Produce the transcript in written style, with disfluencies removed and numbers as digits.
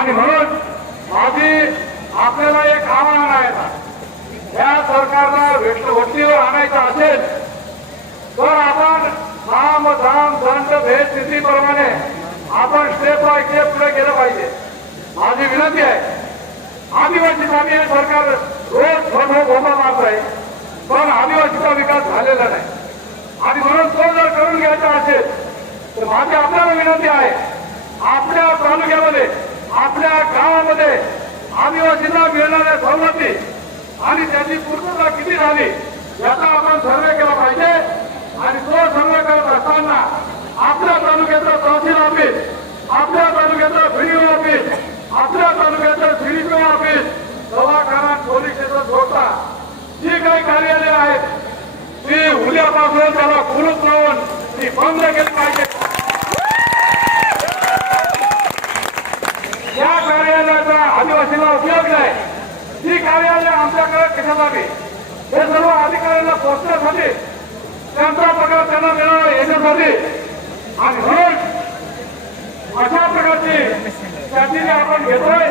आणि म्हणून माझी आपल्याला एक आव्हान आहे ना, या सरकारला वस्तीवर आणायचं असेल तर आपण साम दाम दंड भेद स्थितीप्रमाणे आपण स्टेप बाय स्टेप पुढे गेलं पाहिजे. माझी विनंती आहे, आदिवासीसाठी हे सरकार रोज भोपा मारत आहे, पण आदिवासीचा विकास झालेला नाही. आणि म्हणून तो जर करून घ्यायचा असेल तर माझी आपल्याला विनंती आहे, आपल्या तालुक्यामध्ये आपल्या गावामध्ये आदिवासींना मिळणाऱ्या सवलती आणि त्याची पूर्तता किती झाली याचा आपण सर्वे केला पाहिजे. आणि तो सर्वे करत असताना आपल्या तालुक्याचं तहसील ऑफिस, आपल्या तालुक्याचं व्हिडिओ ऑफिस, आपल्या तालुक्याचं सीडीपी ऑफिस, दवाखाना, पोलीस स्टेशन जोडता जी काही कार्यालय आहेत ती उद्यापासून त्याला कुलूप लावून ती बंद केली पाहिजे. या कार्यालयाचा आदिवासीला उपयोग नाही. ती कार्यालय आमच्याकडे कशासाठी? हे सर्व अधिकाऱ्यांना पोहोचण्यासाठी, त्यांचा पगार त्यांना मिळावा याच्यासाठी. आणि म्हणून अशा प्रकारची त्याची आपण घेतोय